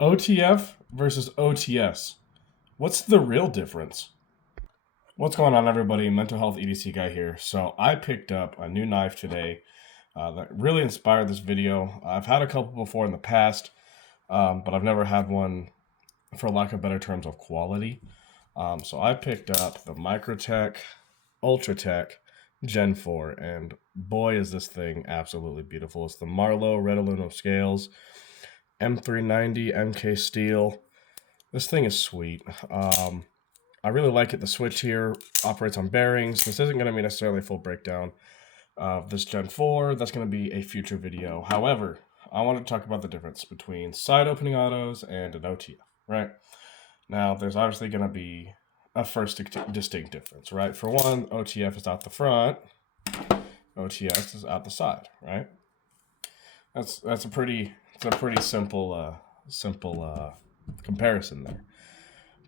OTF versus OTS. What's the real difference? What's going on, everybody? Mental Health EDC Guy here. So I picked up a new knife today that really inspired this video. I've had a couple before in the past, but I've never had one, for lack of better terms, of quality. So I picked up the Microtech Ultratech Gen 4, and boy is this thing absolutely beautiful. It's the Marlowe Red Aluminum Scales, M390 MK steel. This thing is sweet. I really like it. The switch here operates on bearings. This isn't going to be necessarily a full breakdown of this Gen 4. That's going to be a future video. However, I want to talk about the difference between side opening autos and an OTF, right? Now, there's obviously going to be a first distinct difference, right? For one, OTF is out the front, OTS is out the side, right? That's a pretty simple comparison there.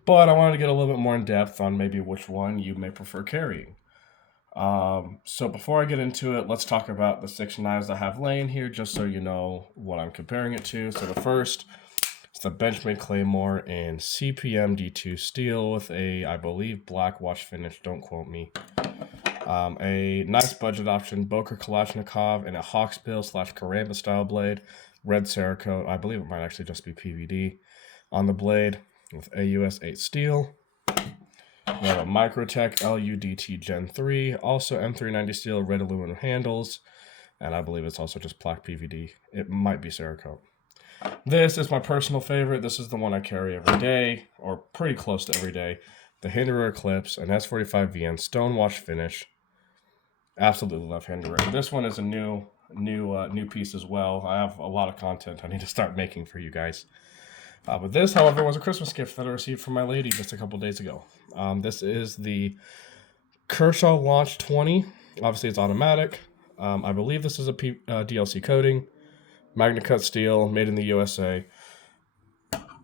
But I wanted to get a little bit more in depth on maybe which one you may prefer carrying. So before I get into it, let's talk about the 6 knives I have laying here, just so you know what I'm comparing it to. So the first is the Benchmade Claymore in CPM D2 steel with a, I believe, black wash finish. Don't quote me. A nice budget option, Boker Kalashnikov in a Hawksbill / Karamba style blade, red Cerakote. I believe it might actually just be PVD on the blade with AUS 8 steel. We have a Microtech LUDT Gen 3, also M390 steel, red aluminum handles, and I believe it's also just black PVD. It might be Cerakote. This is my personal favorite. This is the one I carry every day, or pretty close to every day. The Hinderer Eclipse, an S45VN stonewash finish. Absolutely love Hinderer. This one is a new piece as well. I have a lot of content I need to start making for you guys. But this, however, was a Christmas gift that I received from my lady just a couple days ago. This is the Kershaw Launch 20. Obviously, it's automatic. I believe this is a DLC coating. MagnaCut steel, made in the USA.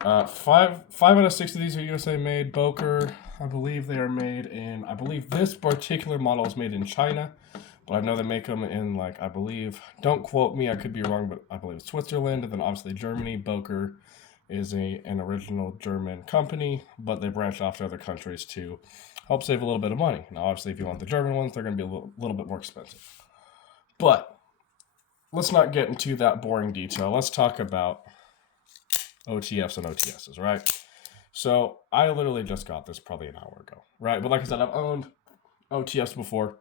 5 out of 6 of these are USA made. Boker, I believe they are made in, I believe this particular model is made in China. But I know they make them in, like, I believe, don't quote me, I could be wrong, but I believe it's Switzerland, and then obviously Germany. Boker is an original German company, but they branch off to other countries to help save a little bit of money. Now, obviously, if you want the German ones, they're going to be a little bit more expensive. But let's not get into that boring detail. Let's talk about OTFs and OTSs, right? So I literally just got this probably an hour ago, right? But like I said, I've owned OTFs before.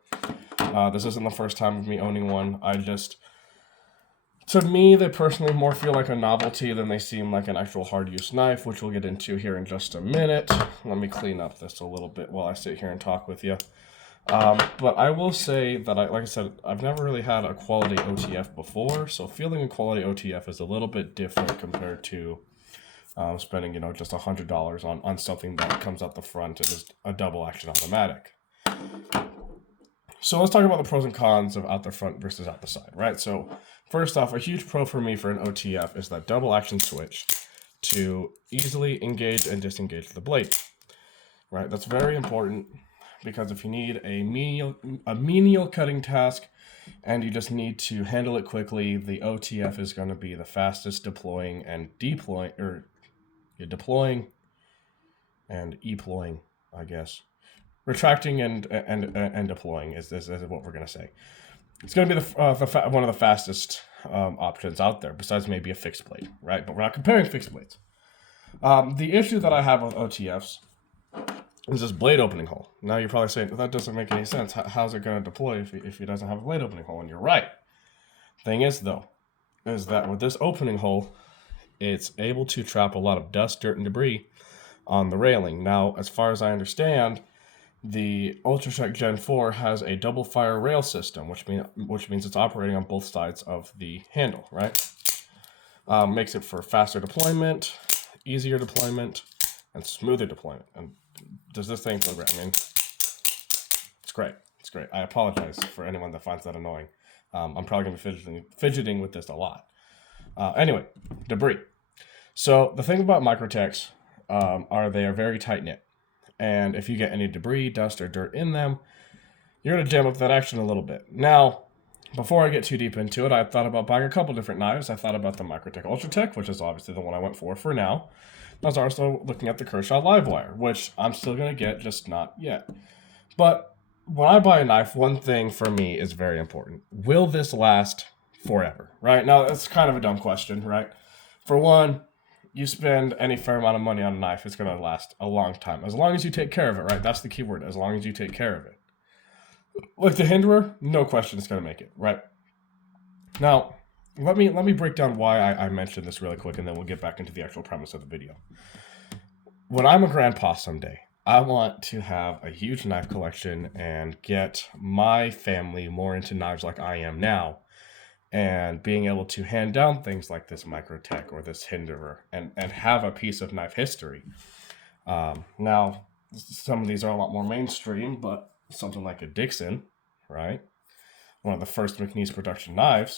This isn't the first time of me owning one. To me, they personally more feel like a novelty than they seem like an actual hard-use knife, which we'll get into here in just a minute. Let me clean up this a little bit while I sit here and talk with you. But I will say that, like I said, I've never really had a quality OTF before, so feeling a quality OTF is a little bit different compared to spending, just $100 on something that comes out the front and is a double-action automatic. So let's talk about the pros and cons of out the front versus out the side, right? So first off, a huge pro for me for an OTF is that double action switch to easily engage and disengage the blade, right? That's very important because if you need a menial cutting task and you just need to handle it quickly, the OTF is going to be the fastest deploying and deploying, deploying and deploying, I guess. Retracting and deploying is what we're going to say. It's going to be one of the fastest options out there, besides maybe a fixed blade, right? But we're not comparing fixed blades. The issue that I have with OTFs is this blade opening hole. Now you're probably saying, well, that doesn't make any sense. How's it going to deploy if it doesn't have a blade opening hole? And you're right. Thing is, though, is that with this opening hole, it's able to trap a lot of dust, dirt, and debris on the railing. Now, as far as I understand, the Ultratech Gen 4 has a double fire rail system, which means it's operating on both sides of the handle, right? Makes it for faster deployment, easier deployment, and smoother deployment. And does this thing feel great? I mean, it's great. It's great. I apologize for anyone that finds that annoying. I'm probably going to be fidgeting with this a lot. Anyway, debris. So the thing about Microtechs they are very tight-knit. And if you get any debris, dust, or dirt in them, you're going to jam up that action a little bit. Now, before I get too deep into it, I thought about buying a couple different knives. I thought about the Microtech Ultratech, which is obviously the one I went for now. I was also looking at the Kershaw Livewire, which I'm still going to get, just not yet. But when I buy a knife, one thing for me is very important. Will this last forever, right? Now, that's kind of a dumb question, right? For one, you spend any fair amount of money on a knife, it's going to last a long time. As long as you take care of it, right? That's the key word, as long as you take care of it. Like the Hinderer, no question it's going to make it, right? Now, let me break down why I mentioned this really quick, and then we'll get back into the actual premise of the video. When I'm a grandpa someday, I want to have a huge knife collection and get my family more into knives like I am now, and being able to hand down things like this Microtech or this Hinderer and have a piece of knife history. Now, some of these are a lot more mainstream, but something like a Dixon, right? One of the first McNeese production knives.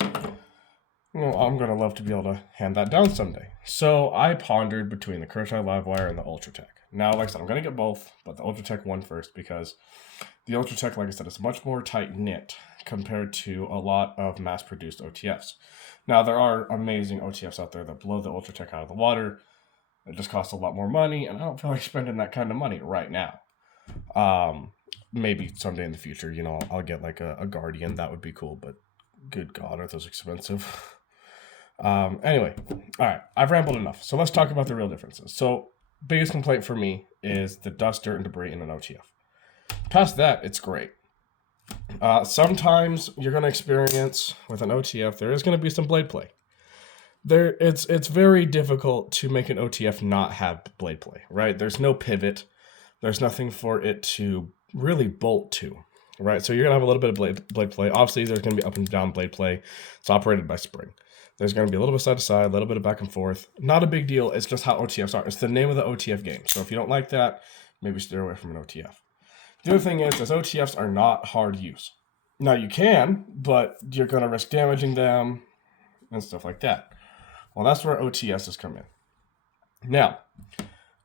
I'm going to love to be able to hand that down someday. So I pondered between the Kershaw Livewire and the Ultratech. Now, like I said, I'm going to get both, but the Ultratech won first because the Ultratech, like I said, is much more tight-knit compared to a lot of mass-produced OTFs. Now, there are amazing OTFs out there that blow the Ultratech out of the water. It just costs a lot more money, and I don't feel like spending that kind of money right now. Maybe someday in the future, I'll get like a Guardian. That would be cool, but good God, are those expensive? Anyway, all right, I've rambled enough. So let's talk about the real differences. So biggest complaint for me is the dust, dirt, and debris in an OTF. Past that, it's great. Sometimes you're going to experience with an OTF, there is going to be some blade play. It's very difficult to make an OTF not have blade play, right? There's no pivot. There's nothing for it to really bolt to, right? So you're going to have a little bit of blade play. Obviously, there's going to be up and down blade play. It's operated by spring. There's going to be a little bit side to side, a little bit of back and forth. Not a big deal. It's just how OTFs are. It's the name of the OTF game. So if you don't like that, maybe steer away from an OTF. The other thing is OTFs are not hard use. Now you can, but you're going to risk damaging them and stuff like that. Well, that's where OTSs come in. Now,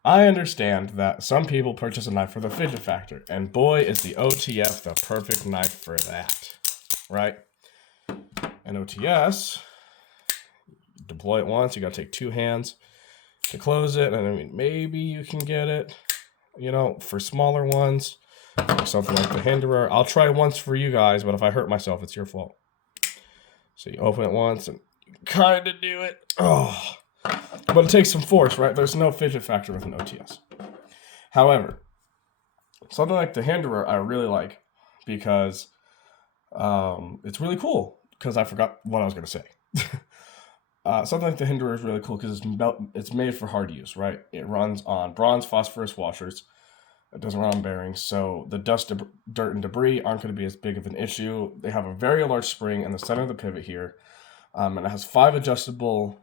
I understand that some people purchase a knife for the fidget factor, and boy, is the OTF the perfect knife for that, right? An OTS, deploy it once, you got to take two hands to close it, and I mean, maybe you can get it, for smaller ones, something like the Hinderer. I'll try once for you guys, but if I hurt myself, it's your fault. So you open it once and kind of do it. Oh, but it takes some force, right? There's no fidget factor with an OTS. However, something like the Hinderer I really like because it's really cool, because I forgot what I was going to say. Something like the Hinderer is really cool because it's made for hard use, right? It runs on bronze phosphorus washers. It doesn't run on bearings, so the dust, dirt, and debris aren't going to be as big of an issue. They have a very large spring in the center of the pivot here, and it has 5 adjustable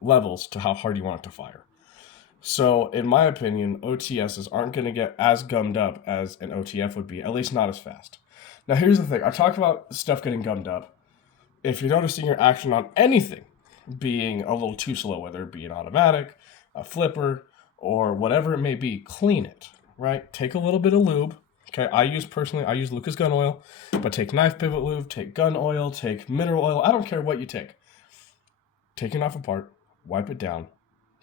levels to how hard you want it to fire. So, in my opinion, OTSs aren't going to get as gummed up as an OTF would be, at least not as fast. Now, here's the thing. I talk about stuff getting gummed up. If you're noticing your action on anything being a little too slow, whether it be an automatic, a flipper, or whatever it may be, clean it, right? Take a little bit of lube. Okay, I use Lucas gun oil, but take knife pivot lube, take gun oil, take mineral oil. I don't care what you take. Take your knife apart, wipe it down,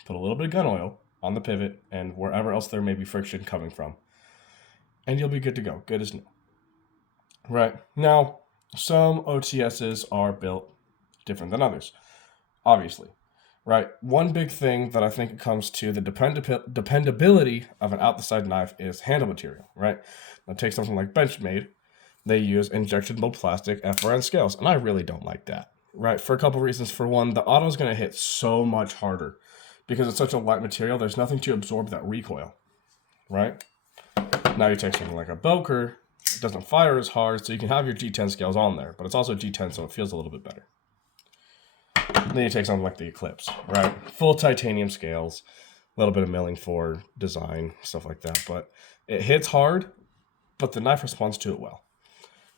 put a little bit of gun oil on the pivot and wherever else there may be friction coming from, and you'll be good to go, good as new. Right, now, some OTSs are built different than others, obviously. Right, one big thing that I think it comes to the dependability of an out-the-side knife is handle material, right? Now take something like Benchmade. They use injection mold plastic FRN scales, and I really don't like that, right? For a couple reasons. For one, the auto is going to hit so much harder because it's such a light material. There's nothing to absorb that recoil, right? Now you take something like a Boker, it doesn't fire as hard, so you can have your G10 scales on there, but it's also G10, so it feels a little bit better. Then you take something like the Eclipse, right? Full titanium scales, a little bit of milling for design, stuff like that. But it hits hard, but the knife responds to it well,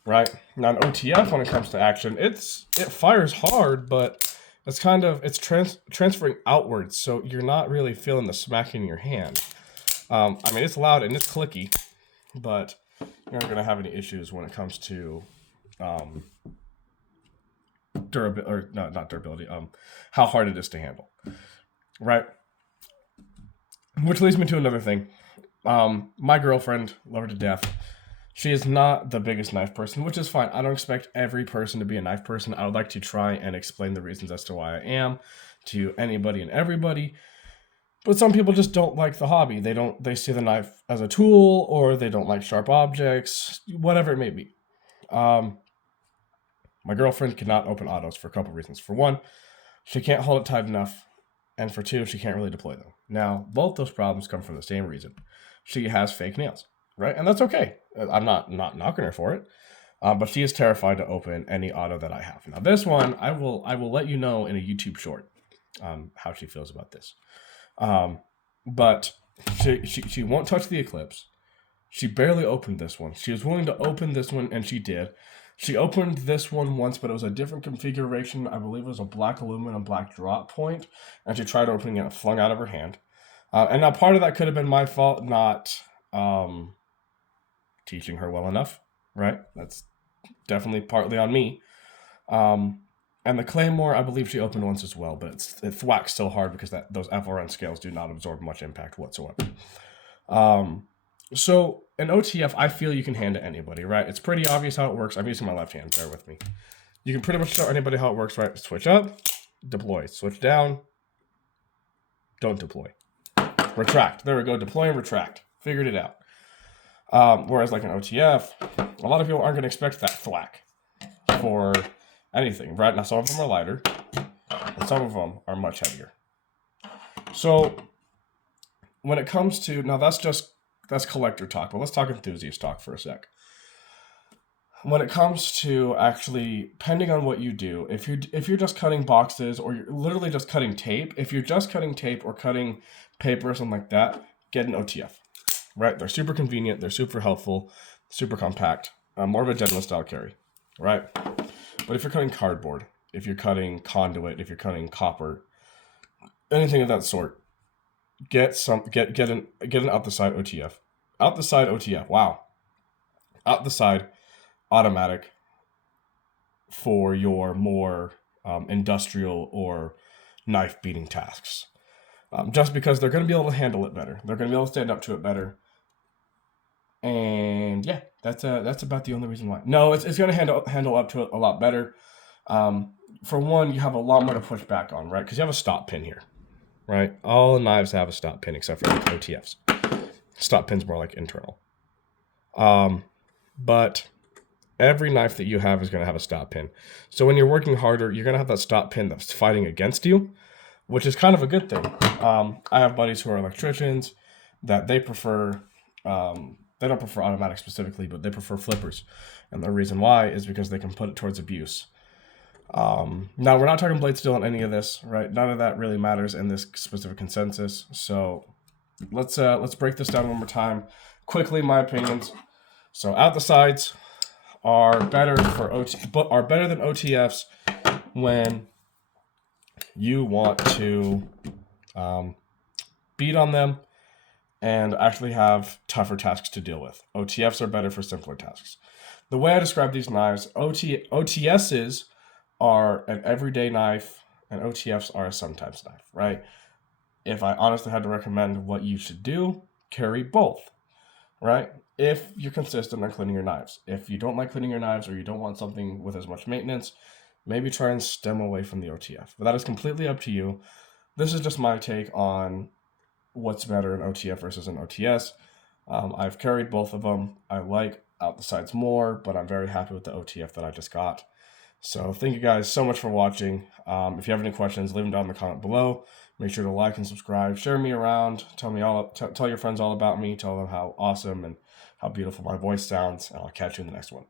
right? Now an OTF, when it comes to action, it fires hard, but it's transferring outwards, so you're not really feeling the smack in your hand. I mean, it's loud and it's clicky, but you're not going to have any issues when it comes to durability, or no, not durability, how hard it is to handle, right? Which leads me to another thing. My girlfriend, love her to death. She is not the biggest knife person, which is fine. I don't expect every person to be a knife person. I would like to try and explain the reasons as to why I am to anybody and everybody. But some people just don't like the hobby. They see the knife as a tool, or they don't like sharp objects, whatever it may be. My girlfriend cannot open autos for a couple reasons. For one, she can't hold it tight enough. And for two, she can't really deploy them. Now, both those problems come from the same reason. She has fake nails, right? And that's okay. I'm not knocking her for it. But she is terrified to open any auto that I have. Now, this one, I will let you know in a YouTube short how she feels about this. But she won't touch the Eclipse. She barely opened this one. She was willing to open this one, and she did. She opened this one once, but it was a different configuration. I believe it was a black aluminum, black drop point. And she tried opening it and it flung out of her hand. And now part of that could have been my fault, not teaching her well enough, right? That's definitely partly on me. And the Claymore, I believe she opened once as well, but it thwacks so hard because those FRN scales do not absorb much impact whatsoever. So an OTF, I feel you can hand to anybody, right? It's pretty obvious how it works. I'm using my left hand, bear with me. You can pretty much show anybody how it works, right? Switch up, deploy. Switch down, don't deploy. Retract. There we go. Deploy and retract. Figured it out. Whereas like an OTF, a lot of people aren't going to expect that thwack for anything, right? Now, some of them are lighter, and some of them are much heavier. So when it comes to, now that's collector talk, but let's talk enthusiast talk for a sec. When it comes to actually, depending on what you do, if you're just cutting boxes, or you're literally just cutting tape, if you're just cutting tape or cutting paper or something like that, get an OTF, right? They're super convenient, they're super helpful, super compact, more of a general style carry, right? But if you're cutting cardboard, if you're cutting conduit, if you're cutting copper, anything of that sort, get an out the side OTF. Out the side OTF, wow. Out the side automatic for your more industrial or knife beating tasks. Just because they're going to be able to handle it better. They're going to be able to stand up to it better. And yeah, that's about the only reason why. No, it's going to handle up to it a lot better. For one, you have a lot more to push back on, right? Because you have a stop pin here, right? All knives have a stop pin except for like OTFs. Stop pin's more like internal. But every knife that you have is going to have a stop pin. So when you're working harder, you're going to have that stop pin that's fighting against you, which is kind of a good thing. I have buddies who are electricians that they prefer, they don't prefer automatic specifically, but they prefer flippers. And the reason why is because they can put it towards abuse. Now, we're not talking blade steel on any of this, right? None of that really matters in this specific consensus. So let's break this down one more time. Quickly, my opinions. So out the sides are better than OTFs when you want to beat on them and actually have tougher tasks to deal with. OTFs are better for simpler tasks. The way I describe these knives, OTSs are an everyday knife and OTFs are a sometimes knife, right? If I honestly had to recommend what you should do, carry both, right? If you're consistent on cleaning your knives. If you don't like cleaning your knives or you don't want something with as much maintenance, maybe try and stem away from the OTF. But that is completely up to you. This is just my take on what's better, an OTF versus an OTS. I've carried both of them. I like out the sides more, but I'm very happy with the OTF that I just got. So thank you guys so much for watching. If you have any questions, leave them down in the comment below. Make sure to like and subscribe. Share me around. Tell your friends all about me. Tell them how awesome and how beautiful my voice sounds. And I'll catch you in the next one.